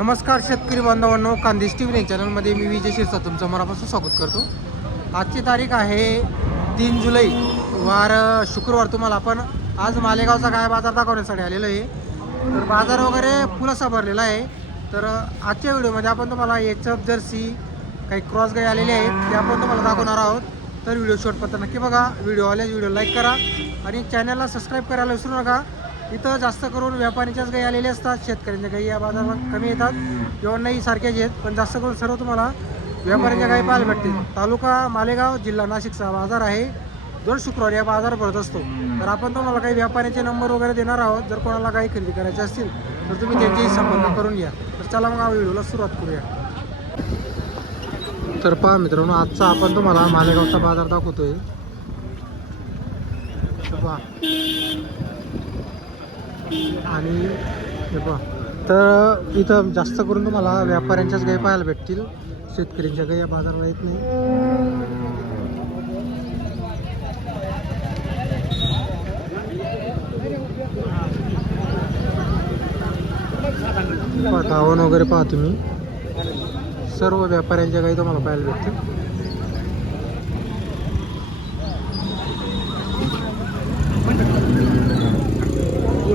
नमस्कार शेतकरी बांधवांनो, कांदेश टी व्ही चॅनलमध्ये मी विजय शिरसा तुमचं मनापासून स्वागत करतो. आजची तारीख आहे 3 जुलै वार शुक्रवार. तुम्हाला आपण आज मालेगावचा गाय बाजार दाखवण्यासाठी आलेलो आहे. तर बाजार वगैरे पुलासा भरलेला आहे. तर आजच्या व्हिडिओमध्ये आपण तुम्हाला एचएफ जर्सी काही क्रॉस गाय आलेले आहेत ते आपण तुम्हाला दाखवणार आहोत. तर व्हिडिओ शेवटपर्यंत नक्की बघा. व्हिडिओ लाईक करा आणि चॅनलला सबस्क्राईब करायला विसरू नका. इथं जास्त करून व्यापाऱ्यांच्याच गायी आलेले असतात. शेतकऱ्यांच्या गायी या बाजारात कमी येतात किंवा नाही सारख्याच आहेत, पण जास्त करून सर्व तुम्हाला व्यापाऱ्यांच्या गायी पाहायला भेटतील. तालुका मालेगाव, जिल्हा नाशिकचा बाजार आहे. दर शुक्रवारी या बाजार भरत असतो. तर आपण तुम्हाला काही व्यापाऱ्यांचे नंबर वगैरे देणार आहोत. जर कोणाला गायी खरेदी करायची असतील तर तुम्ही त्यांच्याही संपर्क करून घ्या. तर चला मग व्हिडिओला सुरुवात करूया. तर पहा मित्रांनो, आजचा आपण तुम्हाला मालेगावचा बाजार दाखवतोय. पहा आणि हे पहा, तर इथं जास्त करून तुम्हाला व्यापाऱ्यांच्याच गायी पाहायला भेटतील. शेतकऱ्यांच्या गायी या बाजाराला येत नाही. धावण वगैरे पहा तुम्ही, सर्व व्यापाऱ्यांच्या गायी तुम्हाला पाहायला भेटतील.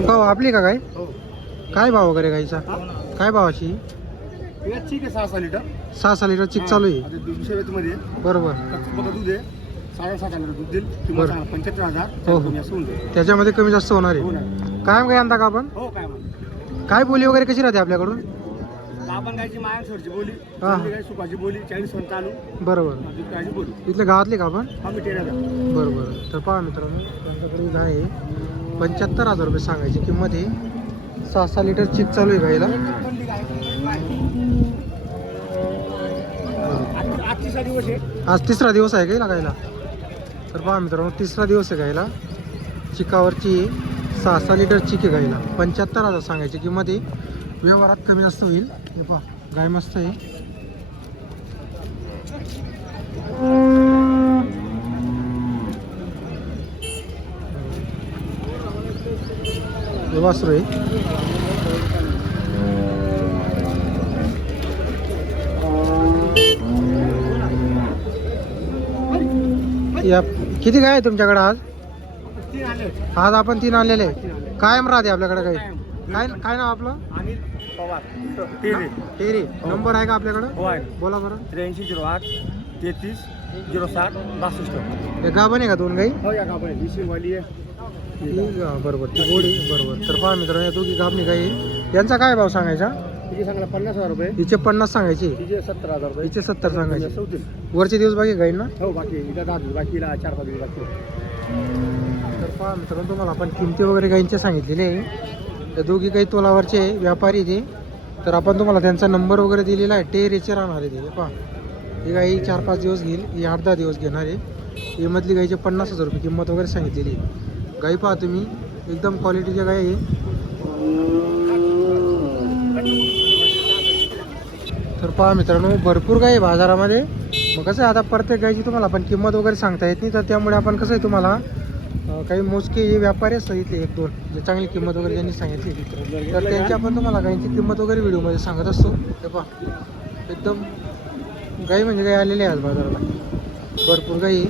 भाव आपली का काय? काय भाव वगैरे गाईचा? काय भावाची? 6 लिटर 6 लिटर चिक चालू आहे. बरोबर. दूध आहे 7.5 लिटर दूध देईल. किंमत 75,000. हो हो, त्याच्यामध्ये कमी जास्त होणार आहे. कायम काय आणता का आपण? हो काय काय बोली वगैरे कशी राहते आपल्याकडून? आपण गायची मायासोरची बोली, हा. सुपाची बोली 40 पण चालू. बरोबर. गायची बोली इथल्या गावातली का आपण? आम्ही टेराला. बरोबर. तर पहा मित्रांनो, त्यांच्याकडे गाय आहे. 75,000 रुपये सांगायची किंमत आहे. 6 लिटर चिक चालू आहे गाईला. आज तिसरा दिवस आहे गाईला गायला. तर पहा मित्रांनो, तिसरा दिवस आहे गायला. चिकावरची 6 लिटर चिक आहे गाईला. 75,000 सांगायची किंमत आहे. व्यवहारात कमी जास्त होईल. हे पहा, गाय मस्त आहे. वासरू आहे. या किती गाय आहे तुमच्याकडे आज? आज आपण 3 आणलेले. कायम राहते आपल्याकडे गाय. काय काय नाव आपलं? अनिल पवार टेरी. नंबर आहे का आपल्याकडं? हो आहे. बोला बरं. 8308 3307 62. हे गाभण आहे का 2 गाई? हो या गावाला दिशी वाली आहे. बरोबर, ती गोडी. बरोबर. तर पहा मित्रांनो, या दोघी गाभणी गाई. यांचा काय भाव सांगायचा? तिचे सांगायला 50,000 रुपये. हिचे 50 सांगायचे. तिचे 70,000 रुपये. हिचे 70 सांगायचे. 34. वरचे दिवस बाकी गाई ना? हो बाकी इथं 10 दिवस बाकीला 4-5 दिवस बाकी. तर पहा मित्रांनो, तुम्हाला आपण किमती वगैरे गाईंचे सांगितलेले आहे. त्या दोघी काही तोलावरचे व्यापारी ते. तर आपण तुम्हाला त्यांचा नंबर वगैरे दिलेला आहे. टेरीचे राहणार आहे ते. पहा, ही गाई 4-5 दिवस घेईल, ही 8-10 दिवस घेणार आहे. ही मधली गाईचे 50,000 रुपये किंमत वगैरे सांगितलेली आहे. गाई पहा तुम्ही, एकदम क्वालिटीच्या गाई आहे. तर पहा मित्रांनो, भरपूर गाई बाजारामध्ये. मग कसं आहे, आता प्रत्येक गायची तुम्हाला आपण किंमत वगैरे सांगता येत नाही. तर त्यामुळे आपण कसं आहे, तुम्हाला काही मोजके व्यापारी असतात इथे 1-2 जे चांगली किंमत वगैरे त्यांनी सांगितली, तर त्यांची आपण तुम्हाला गायींची किंमत वगैरे व्हिडिओमध्ये सांगत असतो. ते पहा, एकदम गाई म्हणजे गाई आलेली आहे बाजाराला. भरपूर गाई.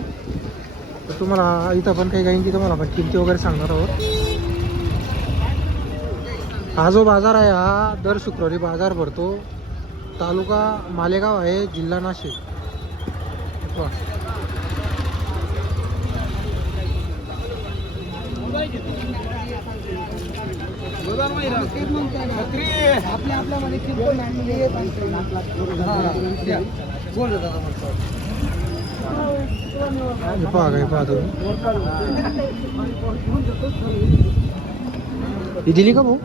तर तुम्हाला इथं पण काही गायींची तुम्हाला आपण किमती वगैरे सांगणार आहोत. हा जो बाजार आहे, हा दर शुक्रवारी बाजार भरतो. तालुका मालेगाव आहे, जिल्हा नाशिक. पहा काय पहा तुम्ही. ही दिली का भाऊ?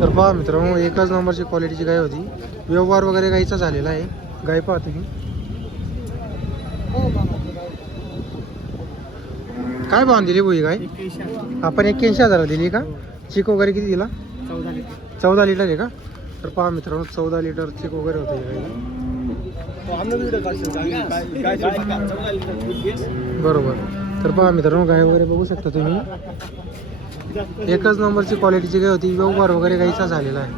तर पहा मित्रांनो, एकच नंबरची क्वालिटीची गाय होती. व्यवहार वगैरे गाईचा झालेला आहे. गाय पहा तुम्ही. काय भाव दिली भाऊ ही गाय? आपण 81,000 दिली का? चिक वगैरे किती दिला? 14 लिटर आहे का? तर पहा मित्रांनो, 14 लिटर चिक वगैरे होते बरोबर. तर पहा मित्रांनो, गाय वगैरे बघू शकता तुम्ही. एकच नंबरची क्वालिटीची गाय होती. व्यवहार वगैरे गाईचा झालेला आहे.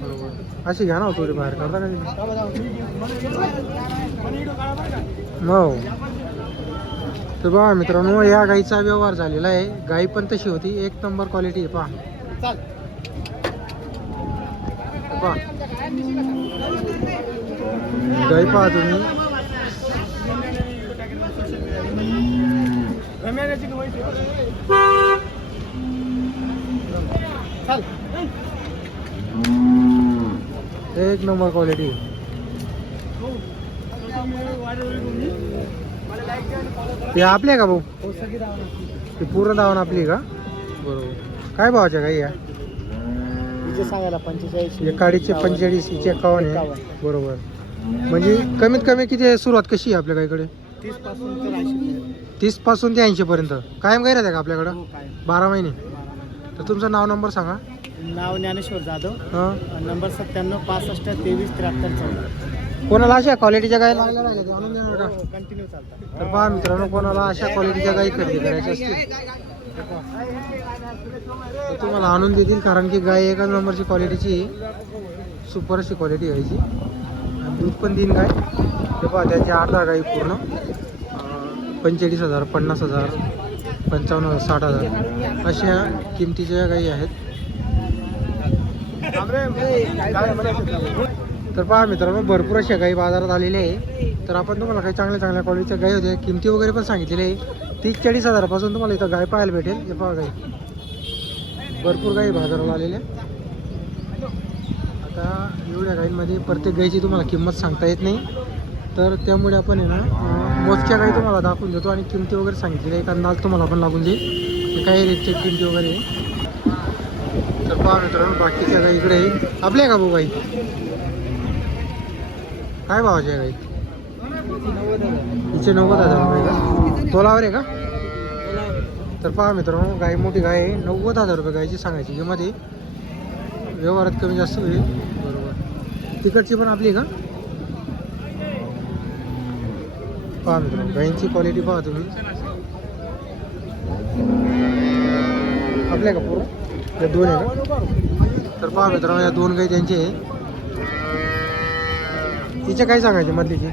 बरोबर अशी घ्या ना थोडी बाहेर करता का हो. तर बघा मित्रांनो या गाईचा व्यवहार झालेला आहे. गाई पण तशी होती, एक नंबर क्वालिटी आहे. पहा पहा गाई पहा तुम्ही. एक नंबर क्वालिटी. ते आपले का भाऊ? ते पूर्ण दावण आपली का? बरोबर. काय भावाच्या गाई या? सांगायला 45 एकाडीचे 45 हिचे 51 आहे. बरोबर. म्हणजे कमीत कमी किती सुरुवात कशी आहे आपल्या गाईकडे? 30 पासून तर 80. 30 पासून ते 80 पर्यंत कायम गाई राहते का आपल्याकडं? हो, काय 12 महिने. तर तुमचं नाव नंबर सांगा. नाव ज्ञानेश्वर जाधव. हां. नंबर 97 65 23 73 14. कोणाला अशा क्वालिटीच्या गाई लागल्या राहिल्या ते आणून देणार का? कंटिन्यू चालतात. तर पहा मित्रांनो कोणाला अशा क्वालिटीच्या गाई खरेदी करायच्या असतील तर तुम्हाला आणून देतील. कारण की गाय एका नंबरची क्वालिटीची सुपर अशी क्वालिटी गायची. आणि दूध पण देईन गाय. ते पहा त्याची 8 गाई पूर्ण 45,000 50,000 55,000 60,000 अशा किमतीच्या गाई आहेत. तर पहा मित्रांनो भरपूर अशा गाई बाजारात आलेल्या आहे. तर आपण तुम्हाला काही चांगल्या चांगल्या क्वालिटीच्या गाई होत्या. किमती वगैरे पण सांगितलेले आहे. 30-40 हजारापासून तुम्हाला इथं गाय पाहायला भेटेल. हे पहा गाई भरपूर गाई बाजाराला आलेल्या. आता एवढ्या गाईंमध्ये प्रत्येक गाईची तुम्हाला किंमत सांगता येत नाही. तर त्यामुळे आपण आहे ना मोजक्या गाई तुम्हाला दाखवून देतो आणि किमती वगैरे सांगितलेल्या एक अंदाज तुम्हाला पण लागून जाईल की काही रेटच्या किमती वगैरे. तर पहा मित्रांनो बाकीच्या गाई इकडे आपल्या आहे का भाऊ गाई? काय भावाची आहे गाई? हिचे 90,000 रुपये का? तोलावर आहे का? तर पहा मित्रांनो गाय मोठी गाय आहे. 90,000 रुपये गायची सांगायची किंमत आहे. व्यवहारात कमी जास्त होईल. बरोबर. तिकडची पण आपली का? पहा मित्रांनो गायींची क्वालिटी पहा तुम्ही. आपल्या का पूर्ण या 2 आहे का? तर पहा मित्रांनो या 2 गाई त्यांची आहे. तिचे काय सांगायचे मधलीची?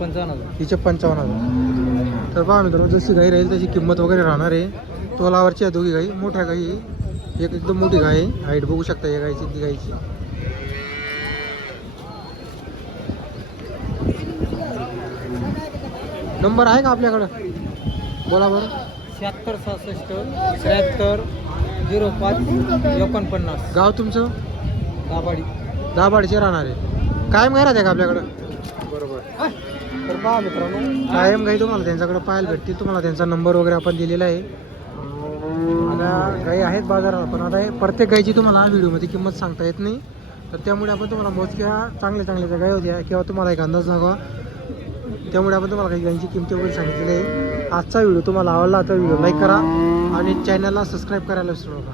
55,000. तिचे 55,000. तर पहा मित्रांनो जशी गाई राहील तशी किंमत वगैरे राहणार आहे. तोलावरची आहे दोघी गाई. मोठ्या गाई एक एकदम मोठी गाय आहे. हाईट बघू शकता या गायची ती गायची. नंबर आहे का आपल्याकडं? बोला बरं. 76 66 73 05 49. गाव तुमचं? दाबाडी. दाभाडीचे राहणार आहे. कायम गाय राहते का आपल्याकडं? बरोबर. तर पहा मित्रांनो कायम गाई तुम्हाला त्यांच्याकडे पाहायला भेटतील. तुम्हाला त्यांचा नंबर वगैरे आपण दिलेला आहे. आता गाई आहेत बाजारात पण आता हे प्रत्येक गायची तुम्हाला व्हिडिओमध्ये किंमत सांगता येत नाही. तर त्यामुळे आपण तुम्हाला मोजक्या चांगल्या चांगल्या गाय होत्या किंवा तुम्हाला एक अंदाज लागावा त्यामुळे आपण तुम्हाला काही गायींची किमती वगैरे सांगितलेली आहे. आजचा व्हिडिओ तुम्हाला आवडला तर व्हिडिओ लाईक करा आणि चॅनलला सबस्क्राईब करायला विसरू नका.